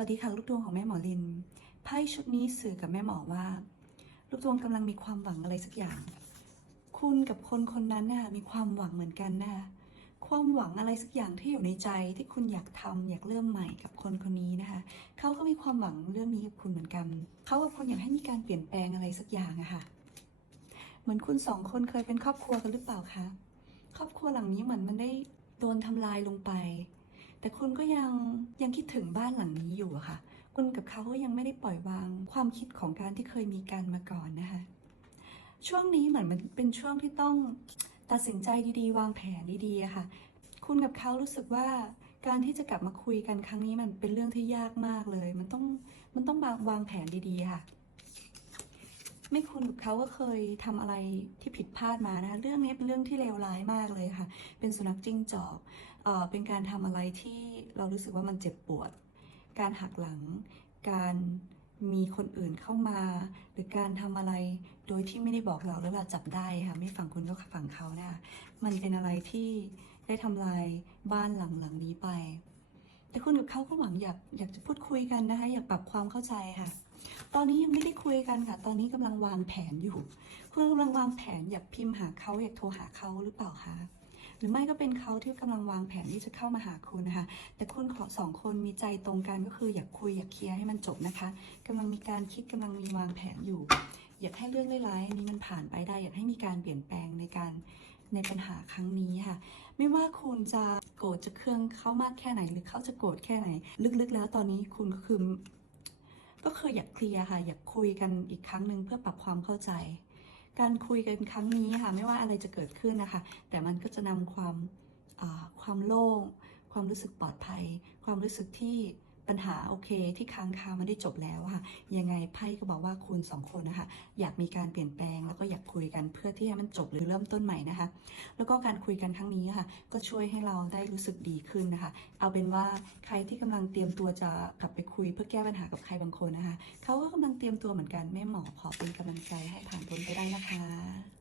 วัสดีค่ะลูกดวงของแม่หมอลินไพ่ชุดนี้สื่อกับแม่หมอว่า ลูกดวงกำลังมีความหวังอะไรสักอย่าง คุณกับคนคนนั้นน่ะมีความหวังเหมือนกันน่ะความหวังอะไรสักอย่างที่อยู่ในใจที่คุณอยากทำอยากเริ่มใหม่กับคนคนนี้นะคะเขาก็มีความหวังเรื่องนี้กับคุณเหมือนกันเขากับคุณอยากให้มีการเปลี่ยนแปลงอะไรสักอย่างอะค่ะ เหมือนคุณสองคนเคยเป็นครอบครัวกันหรือเปล่าคะครอบครัวหลังนี้เหมือนมันได้โดนทำลายลงไป แต่คุณก็ยังยังคิดถึงบ้านหลังนี้อยู่อะค่ะ คุณกับเขาก็ยังไม่ได้ปล่อยวางความคิดของการที่เคยมีกันมาก่อนนะคะ ช่วงนี้เหมือนมันเป็นช่วงที่ต้องตัดสินใจดีๆ วางแผนดีๆอะค่ะ คุณกับเขารู้สึกว่าการที่จะกลับมาคุยกันครั้งนี้มันเป็นเรื่องที่ยากมากเลย มันต้องมันต้องวางวางแผนดีๆค่ะ ไม่คุณกับเขาก็เคยทำอะไรที่ผิดพลาดมานะคะเรื่องนี้เป็นเรื่องที่เลวร้ายมากเลยค่ะ เป็นสุนัขจิ้งจอกเออเป็นการทำอะไรที่เรารู้สึกว่ามันเจ็บปวด การหักหลัง การมีคนอื่นเข้ามา หรือการทำอะไรโดยที่ไม่ได้บอกเราแล้วเราจับได้ค่ะ ไม่ฝั่งคุณก็ฝั่งเขานะคะมันเป็นอะไรที่ได้ทำลายบ้านหลังหลังนี้ไป แต่คุณกับเขาก็หวังอยากอยากจะพูดคุยกันนะคะ อยากปรับความเข้าใจค่ะ ตอนนี้ยังไม่ได้คุยกันค่ะ ตอนนี้กำลังวางแผนอยู่ คุณกำลังวางแผนอยากพิมพ์หาเขาอยากโทรหาเขาหรือเปล่าคะหรือไม่ก็เป็นเขาที่กำลังวางแผนที่จะเข้ามาหาคุณนะคะ แต่คุณขอสองคนมีใจตรงกันก็คืออยากคุยอยากเคลียร์ให้มันจบนะคะกำลังมีการคิดกำลังมีวางแผนอยู่ อยากให้เรื่องร้ายๆนี้มันผ่านไปได้ อยากให้มีการเปลี่ยนแปลงในการในปัญหาครั้งนี้ค่ะ ไม่ว่าคุณจะโกรธจะเคืองเขามากแค่ไหน หรือเขาจะโกรธแค่ไหน ลึกๆ แล้วตอนนี้คุณก็คือ ก็คืออยากเคลียร์ค่ะ อยากคุยกันอีกครั้งหนึ่งเพื่อปรับความเข้าใจ การคุยกันครั้งนี้ค่ะ ไม่ว่าอะไรจะเกิดขึ้นนะคะ แต่มันก็จะนำความความโล่ง ความรู้สึกปลอดภัย ความรู้สึกที่ ปัญหาโอเคที่ค้างคามันได้จบแล้วค่ะ ยังไงไพ่ก็บอกว่าคุณสองคนนะคะ อยากมีการเปลี่ยนแปลงแล้วก็อยากคุยกันเพื่อที่ให้มันจบหรือเริ่มต้นใหม่นะคะ แล้วก็การคุยกันครั้งนี้ค่ะ ก็ช่วยให้เราได้รู้สึกดีขึ้นนะคะ เอาเป็นว่าใครที่กำลังเตรียมตัวจะกลับไปคุยเพื่อแก้ปัญหากับใครบางคนนะคะเขาก็กำลังเตรียมตัวเหมือนกันแม่หมอขอเป็นกำลังใจให้ผ่านพ้นไปได้นะคะ